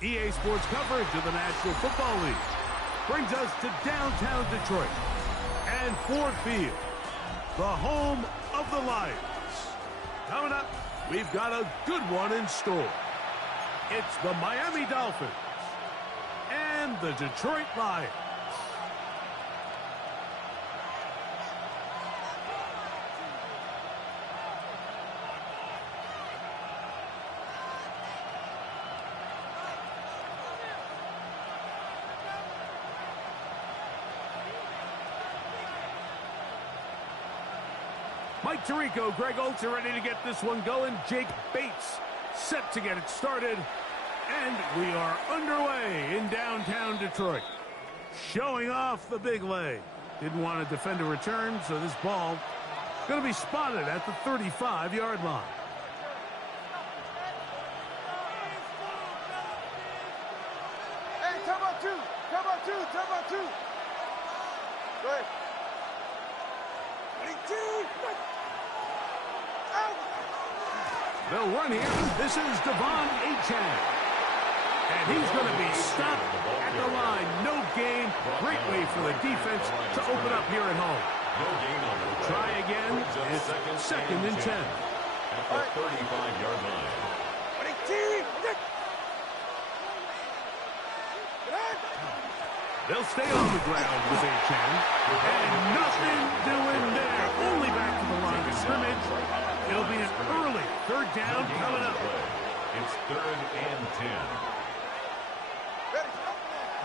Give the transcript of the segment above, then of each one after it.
EA Sports coverage of the National Football League brings us to downtown Detroit and Ford Field, the home of the Lions. Coming up, we've got a good one in store. It's the Miami Dolphins and the Detroit Lions. Mike Tirico, Greg Oltz are ready to get this one going. Jake Bates set to get it started. And we are underway in downtown Detroit. Showing off the big leg. Didn't want to defend a return, so this ball going to be spotted at the 35-yard line. Hey, time out two. Time out two. Time out two. Go ahead. 22. They'll run here. This is Devon Achane. And he's going to be stopped at the line. No gain. Great way for the defense to open up here at home. Try again. It's second and 10. At the 35-yard line. 22. They'll stay on the ground with Achane. And nothing doing there. Only back to the line of scrimmage. It'll be an early third down coming up. It's 3rd and 10.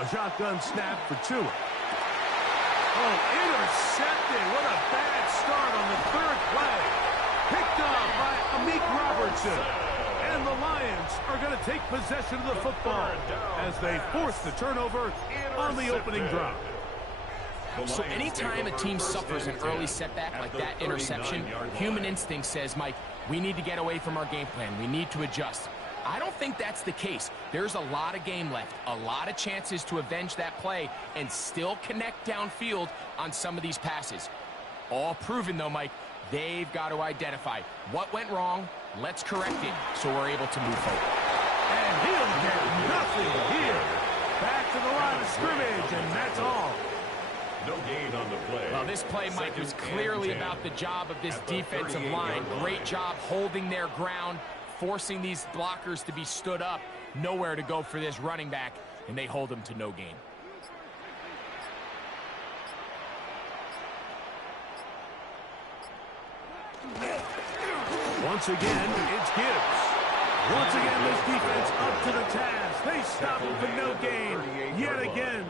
A shotgun snap for Tua. Oh, intercepted. What a bad start on the third play. Picked up by Amik Robertson. And the Lions are going to take possession of the football as they force the turnover on the opening drive. So anytime a team suffers an early setback like that interception, human instinct says, Mike, we need to get away from our game plan. We need to adjust. I don't think that's the case. There's a lot of game left, a lot of chances to avenge that play and still connect downfield on some of these passes. All proven, though, Mike, they've got to identify what went wrong. Let's correct it so we're able to move forward. And he'll get nothing here. Back to the line of scrimmage, and that's all. No gain on the play. Well, this play, Mike, was clearly about the job of this defensive line. Great job holding their ground, forcing these blockers to be stood up. Nowhere to go for this running back, and they hold him to no gain. Once again, it's Gibbs. Once again, this defense up to the task. They stop him for no gain yet again.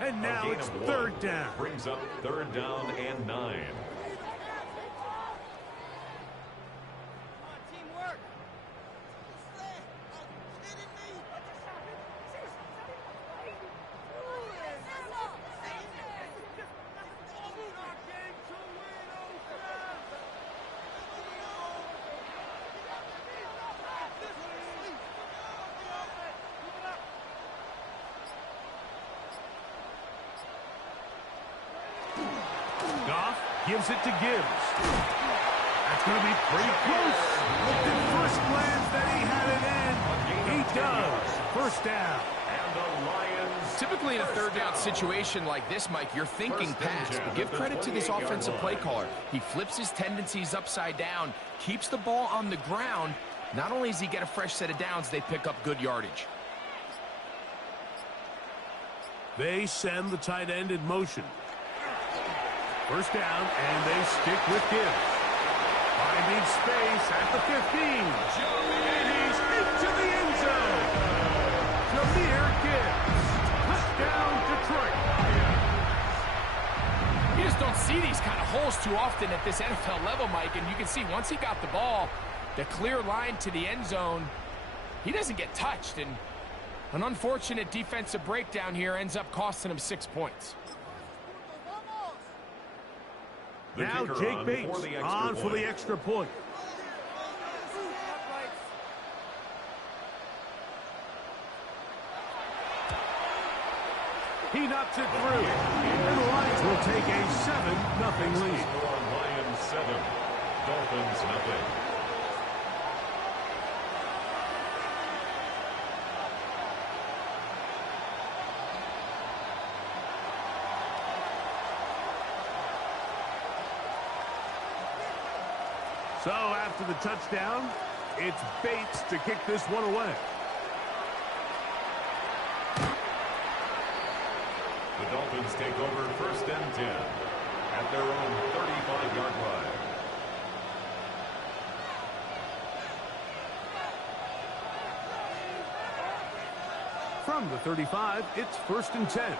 And now it's third down. Brings up 3rd down and 9. Teamwork. Goff gives it to Gibbs. That's going to be pretty close. Looked at first glance that he had it in. He does. First down. And the Lions. Typically in a third down situation like this, Mike, you're thinking pass. But give credit to this offensive play caller. He flips his tendencies upside down, keeps the ball on the ground. Not only does he get a fresh set of downs, they pick up good yardage. They send the tight end in motion. First down, and they stick with Gibbs. Finding space at the 15. And he's into the end zone. Jahmyr Gibbs. Touchdown, Detroit. You just don't see these kind of holes too often at this NFL level, Mike. And you can see once he got the ball, the clear line to the end zone, he doesn't get touched. And an unfortunate defensive breakdown here ends up costing him 6 points. Now Jake Bates on for the extra point. He knocks it through. And the Lions will take a 7-0 lead. Lions 7, Dolphins nothing. So after the touchdown, it's Bates to kick this one away. The Dolphins take over 1st and 10 at their own 35-yard line. From the 35, it's 1st and 10.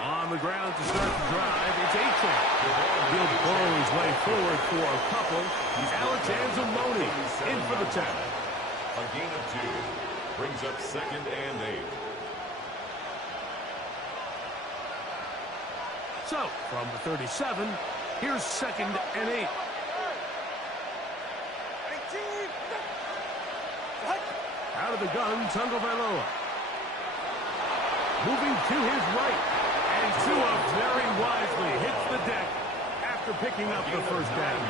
On the ground to start the drive, it's Achane. He'll burrow his way forward for a couple. Alex Anzalone in for the tackle. A gain of 2 brings up 2nd and 8. So, from the 37, here's 2nd and 8. Out of the gun, Tagovailoa. Moving to his right. And Tua very wisely hits the deck after picking up the 1st down.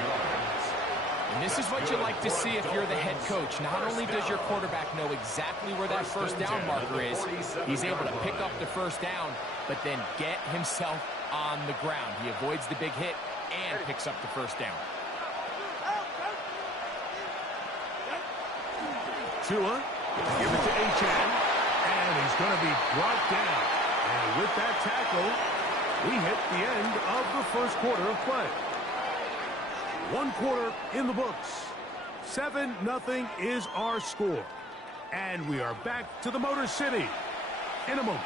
And this is what you like to see if you're the head coach. Not only does your quarterback know exactly where that 1st down marker is, he's able to pick up the 1st down, but then get himself on the ground. He avoids the big hit and picks up the 1st down. Tua, give it to Achane, and he's going to be brought down. And with that tackle, we hit the end of the 1st quarter of play. 1 quarter in the books. 7-0 is our score. And we are back to the Motor City in a moment.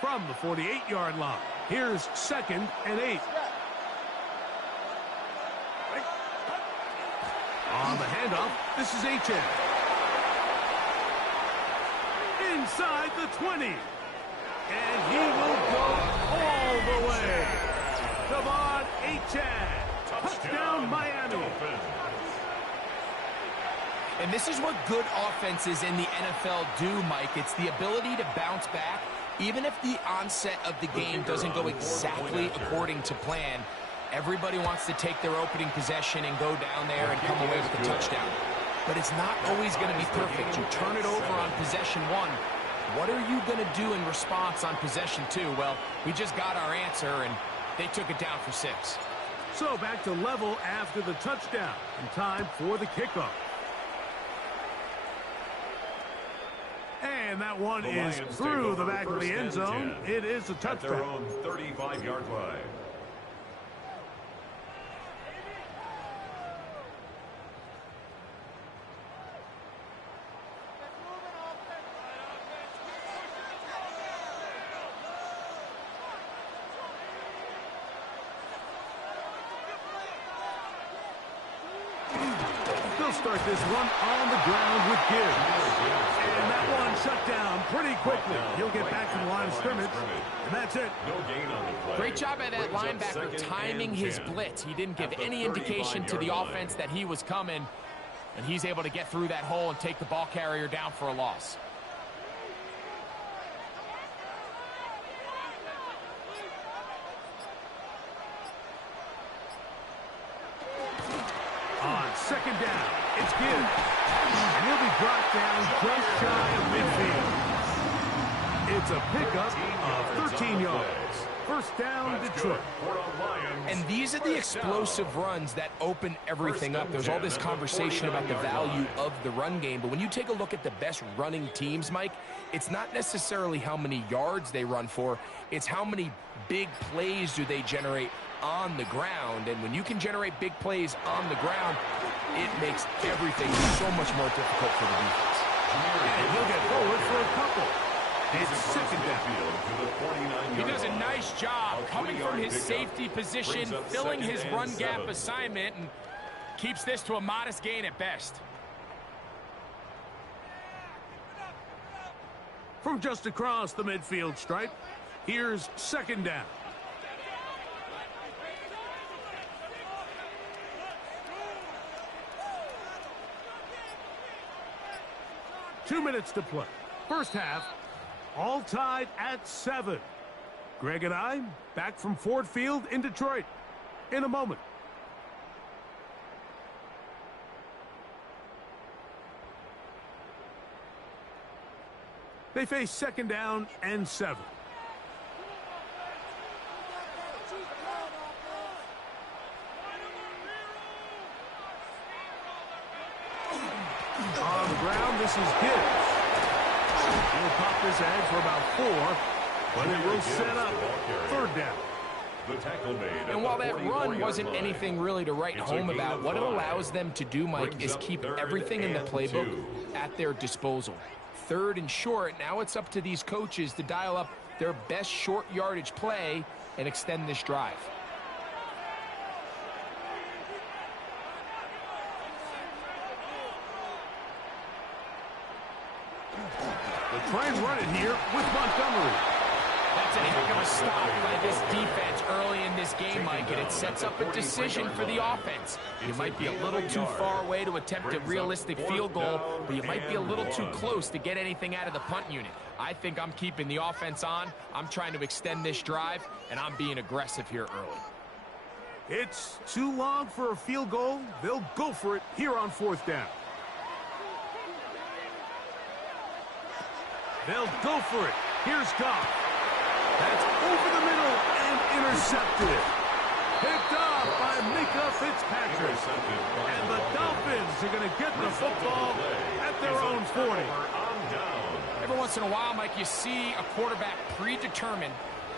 From the 48-yard line, here's 2nd and 8. On the handoff, this is Achane. Inside the 20. And he will go all the way. Come on, Achane. Touchdown, Miami. And this is what good offenses in the NFL do, Mike. It's the ability to bounce back, even if the onset of the game doesn't go exactly according to plan. Everybody wants to take their opening possession and go down there and come away with a touchdown. But it's not always going to be perfect. You turn it over on possession 1. What are you going to do in response on possession 2? Well, we just got our answer, and they took it down for 6. So back to level after the touchdown, and time for the kickoff. And that one is through the back of the end zone. It is a touchdown. At their own 35-yard line. Start this one on the ground with Gibbs. And that one shut down pretty quickly. He'll get back to the line of scrimmage, and that's it. No gain on the play. Great job by that linebacker timing his blitz. He didn't give any indication to the offense that he was coming, and he's able to get through that hole and take the ball carrier down for a loss. On 2nd down, it's Gibbs. And he'll be brought down just shy of midfield. It's a pickup of 13 yards. 1st down, Detroit. And these are the explosive runs that open everything up. There's all this conversation about the value of the run game, but when you take a look at the best running teams, Mike, it's not necessarily how many yards they run for, it's how many big plays do they generate on the ground. And when you can generate big plays on the ground, it makes everything so much more difficult for the defense. And he'll get forward for a couple. It's 2nd down. He does a nice job coming from his safety position, filling his run gap assignment, and keeps this to a modest gain at best. From just across the midfield stripe, here's 2nd down. Two minutes to play. First half, all tied at 7. Greg and I back from Ford Field in Detroit in a moment. They face second down and 7. On the ground, this is Gibbs. He'll pop this ahead for about 4, but it will set up third down. The tackle made. And while that run wasn't anything really to write home about, what it allows them to do, Mike, is keep everything in the playbook at their disposal. Third and short, now it's up to these coaches to dial up their best short yardage play and extend this drive. They'll try and run it here with Montgomery. That's a heck of a stop by this defense early in this game, Mike, and it sets up a decision for the offense. You might be a little too far away to attempt a realistic field goal, but you might be a little too close to get anything out of the punt unit. I think I'm keeping the offense on. I'm trying to extend this drive, and I'm being aggressive here early. It's too long for a field goal. They'll go for it here on 4th down. They'll go for it. Here's Goff. That's over the middle and intercepted. Picked off by Mika Fitzpatrick. And the Dolphins are going to get the football at their own 40. Every once in a while, Mike, you see a quarterback predetermined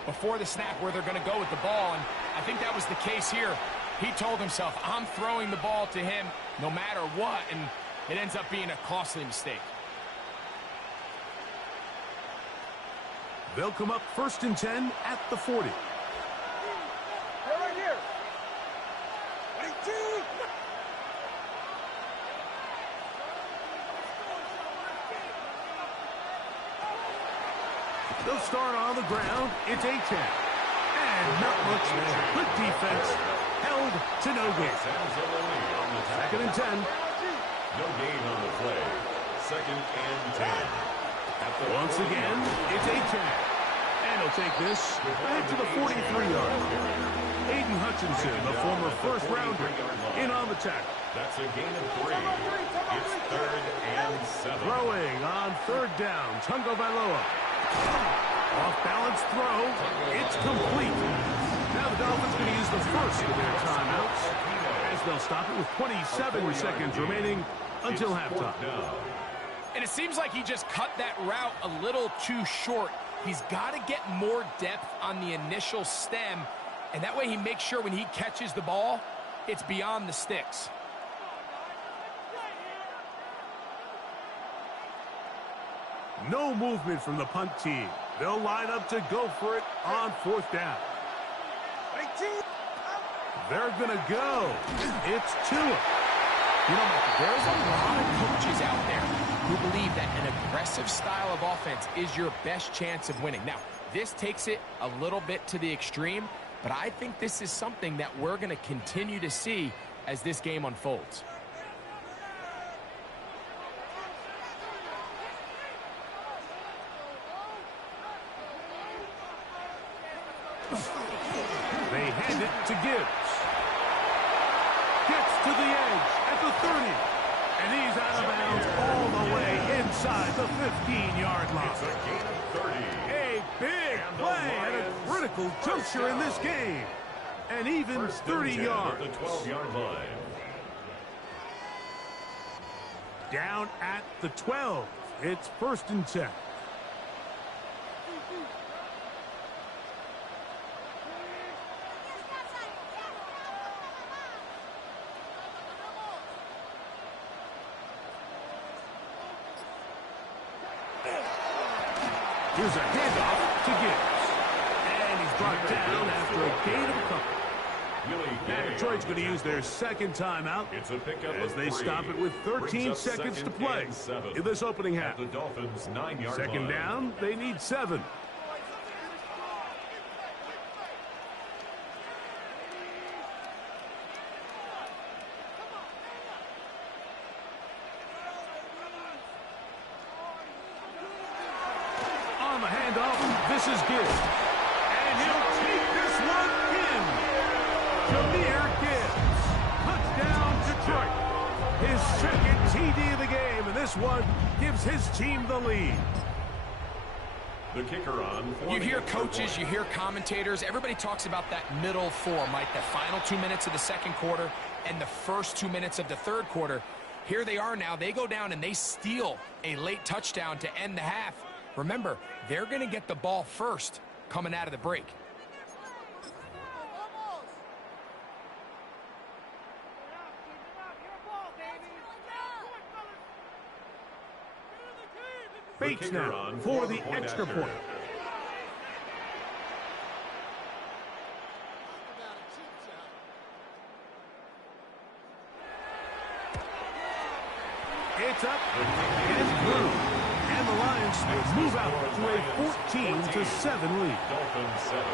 before the snap where they're going to go with the ball, and I think that was the case here. He told himself, I'm throwing the ball to him no matter what, and it ends up being a costly mistake. They'll come up 1st and 10 at the 40. They're right here. 18. They'll start on the ground. It's A-10. And not much there. Good defense. Held to no gain. 2nd and 10. No gain on the play. 2nd and 10. Once again, it's A-10. And he'll take this back to the 43-yard. Aiden Hutchinson, the former first-rounder, in on the tackle. That's a gain of 3. It's 3rd and 7. Throwing on 3rd down, Tungo Vailoa. Off-balance throw. It's complete. Now the Dolphins going to use the first of their timeouts as they'll stop it with 27 seconds remaining until halftime. And it seems like he just cut that route a little too short. He's got to get more depth on the initial stem, and that way he makes sure when he catches the ball, it's beyond the sticks. No movement from the punt team. They'll line up to go for it on 4th down. 18. They're going to go. It's Tua. You know, Mike, there's a lot of coaches out there who believe that an aggressive style of offense is your best chance of winning. Now, this takes it a little bit to the extreme, but I think this is something that we're going to continue to see as this game unfolds. They hand it to Gibbs. Gets to the edge at the 30. And he's out of bounds all the way inside the 15-yard line. It's a gain of 30. A big play at a critical juncture in this game. And even 30 yards. The 12-yard line. Down at the 12. It's 1st and 10. Here's a handoff to Gibbs. And he's brought down after a gain of a couple. Now Detroit's going to use their 2nd timeout as they stop it with 13 seconds to play in this opening half. The Dolphins' 9-yard line. 2nd down, they need 7. On the handoff, this is Gibbs. And he'll take this one in. Jahmyr Gibbs. Touchdown, Detroit. His 2nd TD of the game, and this one gives his team the lead. The kicker on. You hear coaches, you hear commentators, everybody talks about that middle four, Mike, the final 2 minutes of the second quarter and the first 2 minutes of the third quarter. Here they are now. They go down and they steal a late touchdown to end the half. Remember, they're going to get the ball first coming out of the break. Bates now for the extra point. It's up and through. And the Lions will move out to a 14-7 lead. Dolphins 7.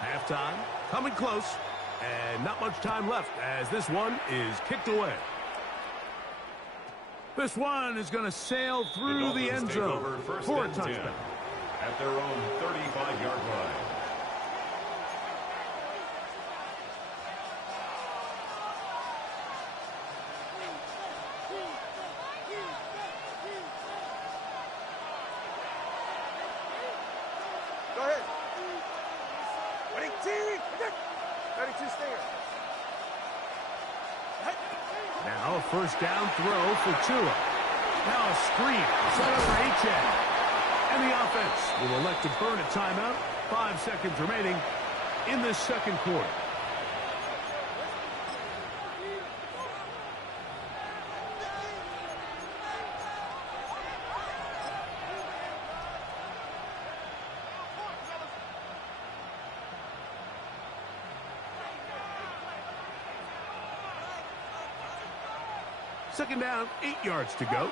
Halftime coming close, and not much time left as this one is kicked away. This one is going to sail through the end zone for a touchdown. At their own 35-yard line. Go ahead. 32 stinger. Now a first down throw for Tua. Now a screen set up for H.A. And the offense will elect to burn a timeout. 5 seconds remaining in this second quarter. Second down, 8 yards to go.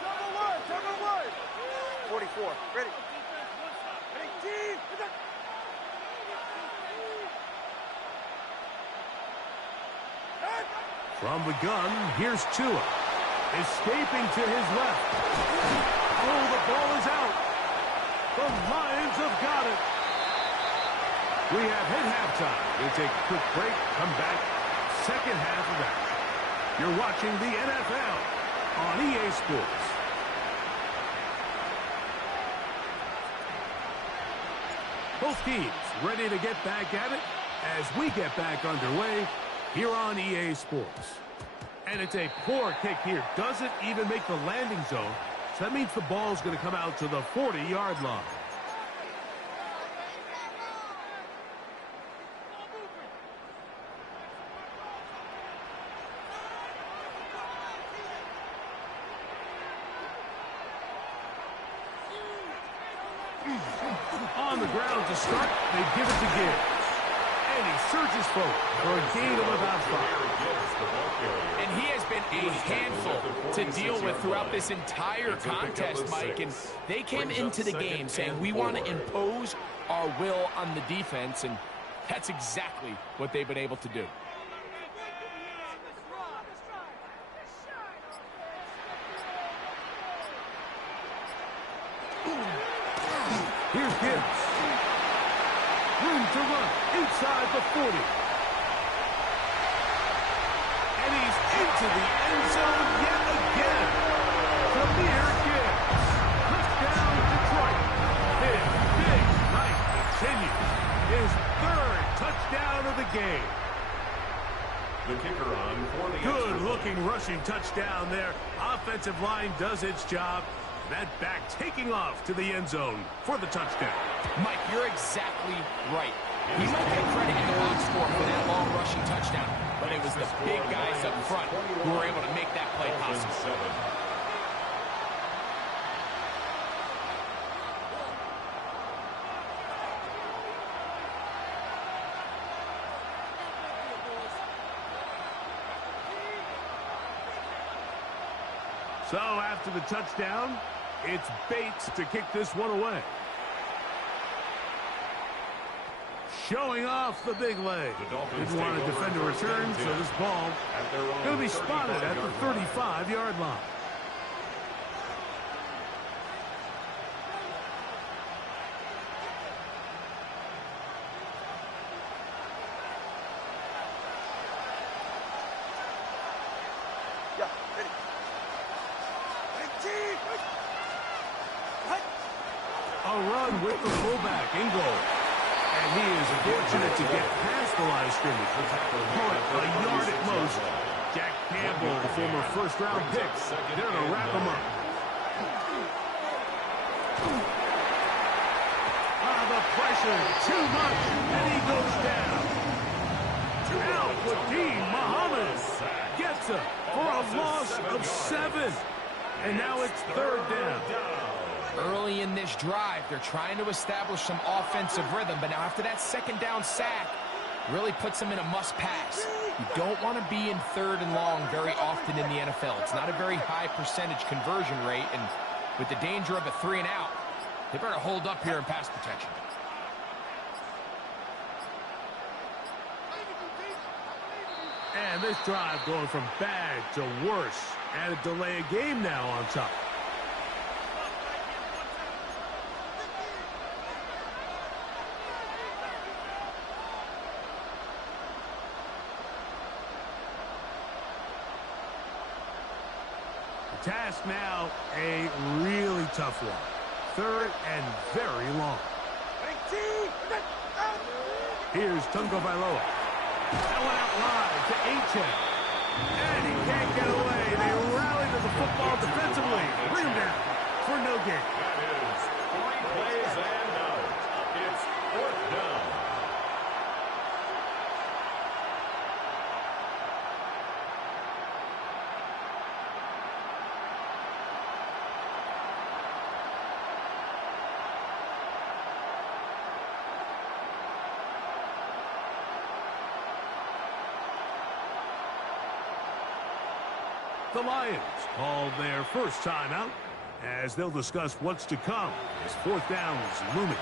44. Ready. From the gun, here's Tua. Escaping to his left. Oh, the ball is out. The Lions have got it. We have hit halftime. We'll take a quick break, come back, second half of action. You're watching the NFL on EA Sports. Both teams ready to get back at it as we get back underway here on EA Sports. And it's a poor kick here. Doesn't even make the landing zone. So that means the ball's going to come out to the 40-yard line. On the ground to start, they give it to Gibbs. And he surges forward for a gain of about 5. And he has been a handful to deal with throughout this entire contest, Mike. And they came into the game saying, we want to impose our will on the defense, and that's exactly what they've been able to do. Here's Gibbs. Room to run inside the 40. And he's into the end zone yet again. Jameer Gibbs. Touchdown, Detroit. His big night continues. His third touchdown of the game. The kicker on for the Good-looking rushing touchdown there. Offensive line does its job. That back taking off to the end zone for the touchdown. Mike, you're exactly right. He might get credit in the box score for that long rushing touchdown, but it was the big guys up front who were able to make that play possible. So after the touchdown, it's Bates to kick this one away. Showing off the big leg. Didn't want to defend a return, so this ball going to be spotted at the 35-yard line. A run with the fullback in goal. And he is fortunate to get past the line of scrimmage. Call it a yard at most. Jack Campbell, the former first-round pick, they're going to wrap him up. The pressure, too much, and he goes down. Al-Quadin Muhammad gets it for a loss of 7. And now it's 3rd down. Early in this drive, they're trying to establish some offensive rhythm, but now after that 2nd down sack, really puts them in a must-pass. You don't want to be in 3rd and long very often in the NFL. It's not a very high percentage conversion rate, and with the danger of a 3 and out, they better hold up here in pass protection. And this drive going from bad to worse. And a delay of game now on top. The task now, a really tough one. 3rd and very long. Here's Tungo Bailoa. That one out wide to Achen. And he can't get away. They rally to the football defensively. Bring him down for no gain. That is 3 plays and out. It's 4th down. The Lions call their first timeout as they'll discuss what's to come as 4th down is looming.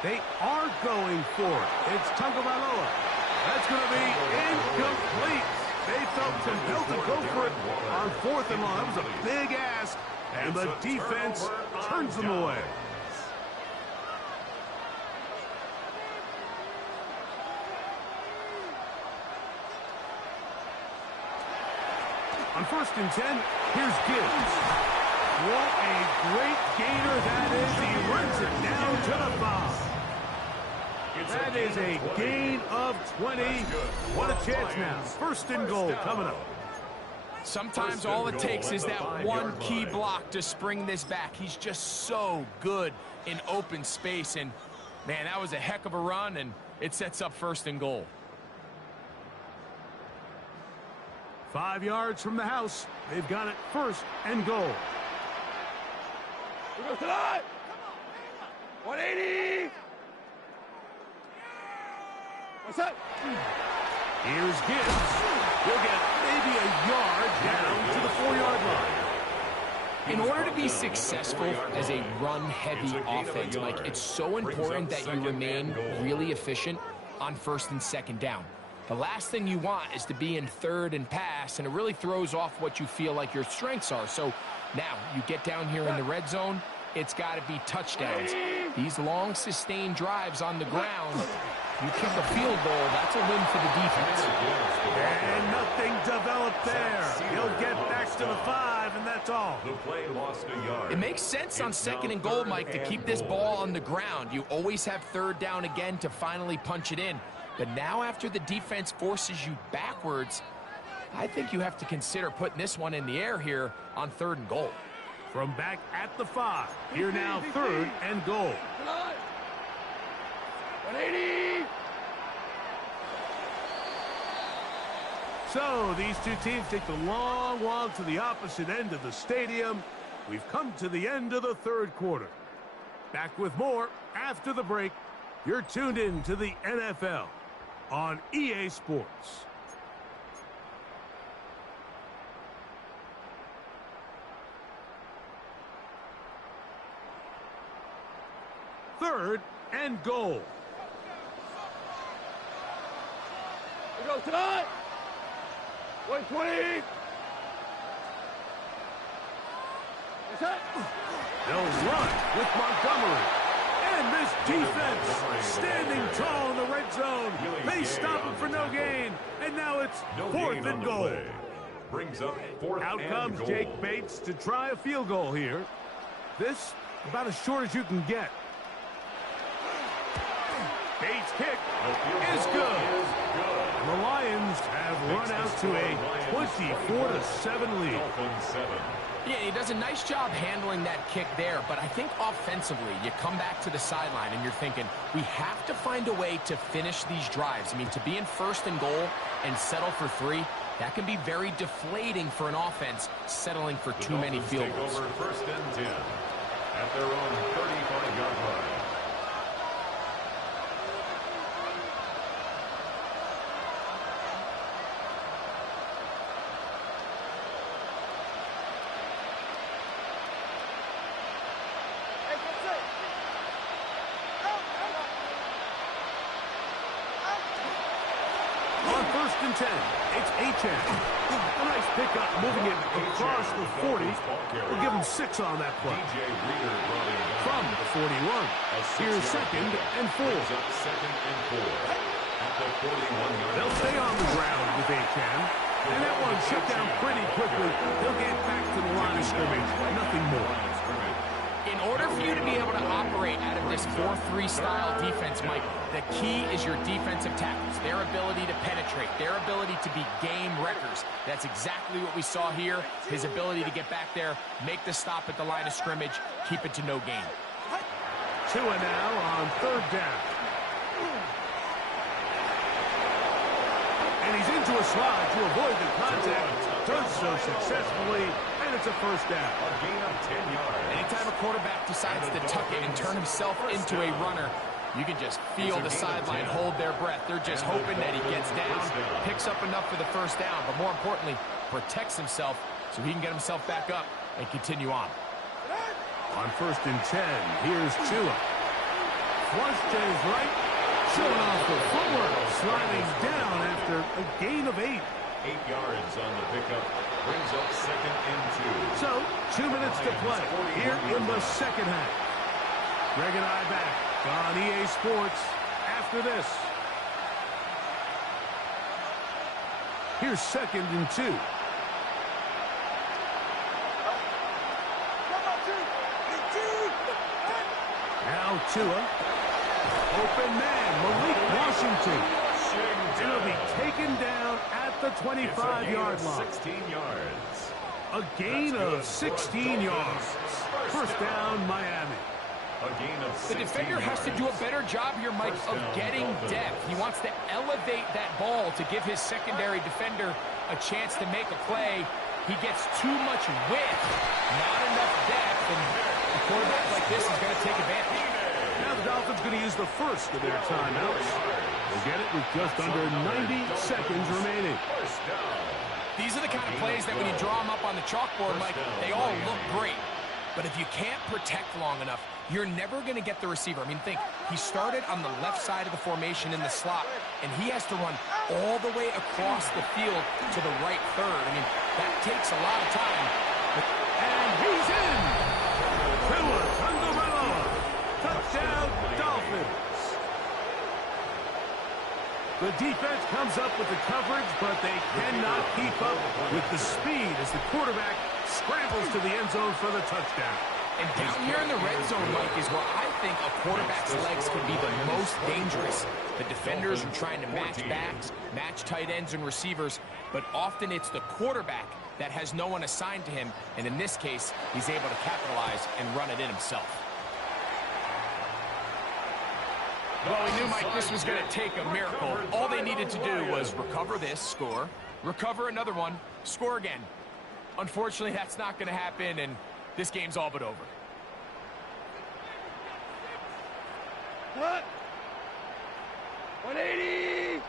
They are going for it. It's Tungo Bailoa. That's going to be incomplete. They felt compelled to go for it on 4th and long. That was a big ask, and the defense turns them away. On 1st and 10, here's Gibbs. What a great gainer that is. He runs it down to the 5. That is a gain of 20. What a chance now. 1st and goal coming up. Sometimes all it takes is that one key block to spring this back. He's just so good in open space. And, man, that was a heck of a run, and it sets up 1st and goal. 5 yards from the house. They've got it 1st and goal. 180. What's up? Here's Gibbs. He'll get maybe a yard down to the 4-yard line. In order to be successful as a run-heavy offense, Mike, it's so important that you remain really efficient on 1st and 2nd down. The last thing you want is to be in 3rd and pass, and it really throws off what you feel like your strengths are. So now you get down here in the red zone, it's got to be touchdowns. These long, sustained drives on the ground, you kick a field goal, that's a win for the defense. And nothing developed there. He'll get back to the 5, and that's all. The play lost a yard. It makes sense on 2nd and goal, Mike, to keep this ball on the ground. You always have 3rd down again to finally punch it in. But now after the defense forces you backwards, I think you have to consider putting this one in the air here on 3rd and goal. From back at the 5. Here now, 3rd and goal. 180. So these two teams take the long walk to the opposite end of the stadium. We've come to the end of the 3rd quarter. Back with more after the break. You're tuned in to the NFL on EA Sports. Third and goal. We go tonight. 120. They'll run with Montgomery. And this defense standing tall in the red zone. They stop him for no gain. And now it's 4th and goal. Brings up 4th Out and comes goal. Jake Bates to try a field goal here. This about as short as you can get. Bates' kick is good. And the Lions have run out to a 24-7 lead. Yeah, he does a nice job handling that kick there, but I think offensively, you come back to the sideline and you're thinking, we have to find a way to finish these drives. I mean, to be in 1st and goal and settle for 3, that can be very deflating for an offense settling for too many field goals. Over 1st and 10 at their own 35-yard line. On 1st and 10, it's Achane. A nice pickup, moving it across the 40. We'll give him 6 on that play. From the 41, here's 2nd and 4. They'll stay on the ground with Achane. And that one shut down pretty quickly. They'll get back to the line of scrimmage. Nothing more. In order for you to be able to operate out of this 4-3 style defense, Mike, the key is your defensive tackles, their ability to penetrate, their ability to be game wreckers. That's exactly what we saw here, his ability to get back there, make the stop at the line of scrimmage, keep it to no gain. Tua now on 3rd down. And he's into a slide to avoid the contact. Does so successfully, and it's a 1st down. A gain of 10 yards. Anytime a quarterback decides to tuck it and turn himself into a runner, you can just feel the sideline hold their breath. They're just hoping that he gets down, picks up enough for the 1st down, but more importantly, protects himself so he can get himself back up and continue on. On 1st and 10, here's Tua. Flush to his right, showing off the footwork, sliding down after a gain of 8. 8 yards on the pickup. Brings up 2nd and 2. So, 2 minutes to play here in the 2nd half. Greg and I back on EA Sports after this. Here's 2nd and 2. Now Tua. Open man, Malik Washington. And he'll be taken down at the 25-yard line. 16 yards. A gain of 16 yards. 1st down, Miami. A gain of 16 The defender has to do a better job here, Mike, of getting depth. He wants to elevate that ball to give his secondary defender a chance to make a play. He gets too much width, not enough depth, and a quarterback like this is going to take advantage. Now the Dolphins going to use the first of their timeouts. They'll get it with just under 90 seconds remaining. These are the kind of plays that when you draw them up on the chalkboard, Mike, they all look great. But if you can't protect long enough, you're never going to get the receiver. I mean, think, he started on the left side of the formation in the slot, and he has to run all the way across the field to the right third. I mean, that takes a lot of time. And he's in! Tua Tagovailoa. Touchdown, Dolphins. The defense comes up with the coverage, but they cannot keep up with the speed as the quarterback scrambles to the end zone for the touchdown. And down here in the red zone, Mike, is where I think a quarterback's legs can be the most dangerous. The defenders are trying to match backs, match tight ends and receivers, but often it's the quarterback that has no one assigned to him, and in this case, he's able to capitalize and run it in himself. Well, we knew, Mike, this was going to take a miracle. All they needed to do was recover this, score, recover another one, score again. Unfortunately, that's not going to happen, and this game's all but over. What? 180!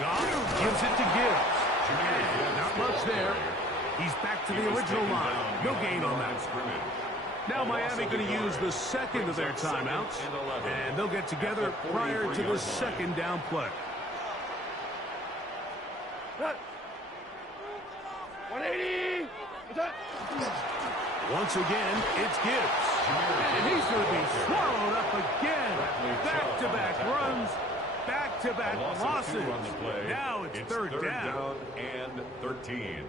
Goff gives it to Gibbs. And not much there. He's back to the original line. No gain on that. Now Miami going to use the second of their timeouts, and they'll get together prior to the second down play. 180! Once again, it's Gibbs. And he's going to be swallowed up again. Back-to-back runs, back-to-back losses. Now it's third down and 13.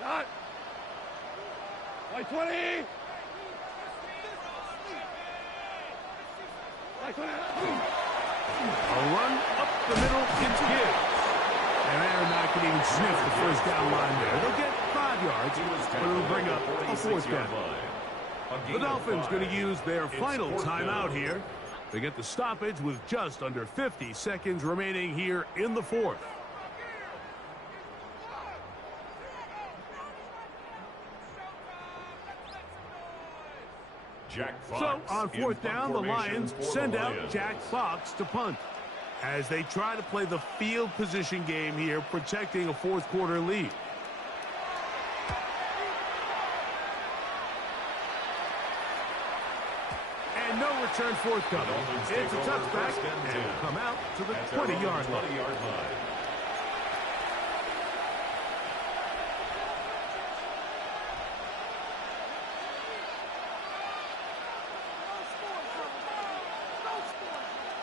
Not. 120! 120! A run up the middle, it's Gibbs. And they're not going to even sniff the first down line there. They'll get 5 yards, but it'll bring up a fourth down. The Dolphins going to use their final timeout here. They get the stoppage with just under 50 seconds remaining here in the fourth. So on fourth down, the Lions send out Jack Fox to punt as they try to play the field position game here, protecting a fourth quarter lead. And no return forthcoming. It's a touchback, and will come out to the 20-yard line.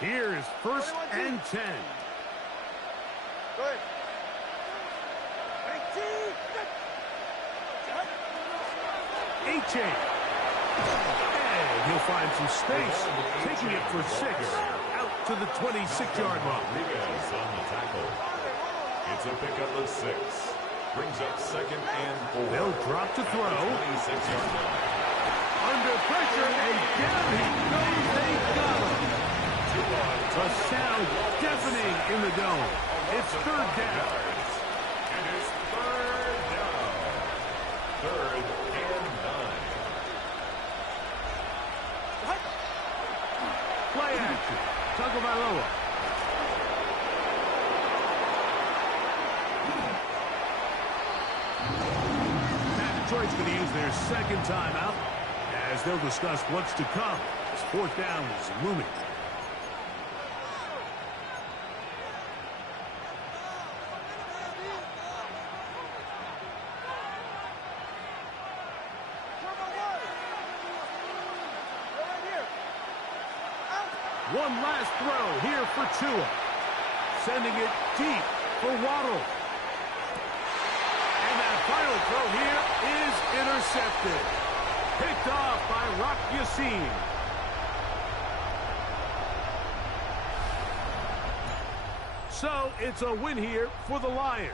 Here is first and 10. Good. 18. And he'll find some space, taking it for 6 out to the 26-yard line. Rodriguez on the tackle. It's a pickup of 6. Brings up second and 4. They'll drop to throw. 26-yard line. Under pressure, and down he goes. They got him. A sound deafening in the dome. It's third down. And it's third down. Third and 9. Play action. Tagovailoa. Now Detroit's going to use their second timeout as they'll discuss what's to come as fourth down is looming. One last throw here for Tua. Sending it deep for Waddle. And that final throw here is intercepted. Picked off by Rock Yassin. So it's a win here for the Lions.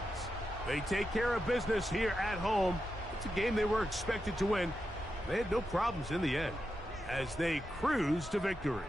They take care of business here at home. It's a game they were expected to win. They had no problems in the end as they cruise to victory.